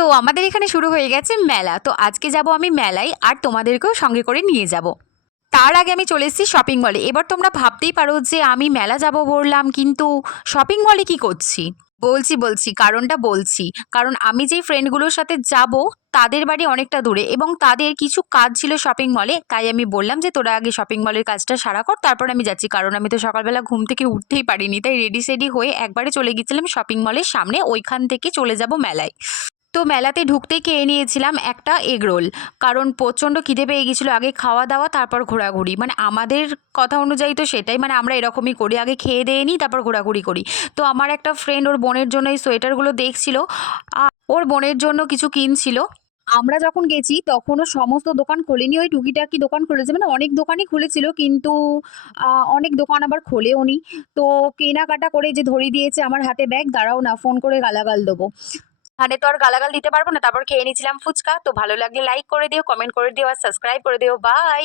তো আমাদের এখানে শুরু হয়ে গেছে মেলা। তো আজকে যাব আমি মেলায়, আর তোমাদেরকেও সঙ্গে করে নিয়ে যাব। তার আগে আমি চলে এসেছি শপিং মলে। এবার তোমরা ভাবতেই পারো যে আমি মেলা যাব বললাম, কিন্তু শপিং মলে কি করছি। বলছি কারণটা বলছি। কারণ আমি যেই ফ্রেন্ডগুলোর সাথে যাব, তাদের বাড়ি অনেকটা দূরে এবং তাদের কিছু কাজ ছিল শপিং মলে। তাই আমি বললাম যে তোরা আগে শপিং মলের কাজটা সারা কর, তারপর আমি যাচ্ছি। কারণ আমি তো সকালবেলা ঘুম থেকে উঠতেই পারিনি, তাই রেডি সেডি হয়ে একবারে চলে গেছিলাম শপিং মলের সামনে। ওইখান থেকে চলে যাব মেলায়। তো মেলাতে ঢুকতেই খেয়ে নিয়েছিলাম একটা এগ রোল। কারণ প্রচণ্ড খিদে পেয়ে গেছিলো। আগে খাওয়া দাওয়া, তারপর ঘোরাঘুরি, মানে আমাদের কথা অনুযায়ী তো সেটাই, মানে আমরা এরকমই করি, আগে খেয়ে দিয়ে নিই তারপর ঘোরাঘুরি করি। তো আমার একটা ফ্রেন্ড ওর বোনের জন্য এই সোয়েটারগুলো দেখছিল, আর ওর বোনের জন্য কিছু কিনছিল। আমরা যখন গেছি তখনও সমস্ত দোকান খোলেনি, ওই টুকিটাকি দোকান খুলেছে, মানে অনেক দোকানই খুলেছিল, কিন্তু অনেক দোকান আবার খোলেও নি। তো কেনাকাটা করে যে ধরিয়ে দিয়েছে আমার হাতে ব্যাগ, দাঁড়াও না ফোন করে গালাগাল দেবো। মানে তো আর গালাগাল দিতে পারবো না। তারপর খেয়ে নিয়েছিলাম ফুচকা। তো ভালো লাগলে লাইক করে দিও, কমেন্ট করে দিও আর সাবস্ক্রাইব করে দিও। বাই।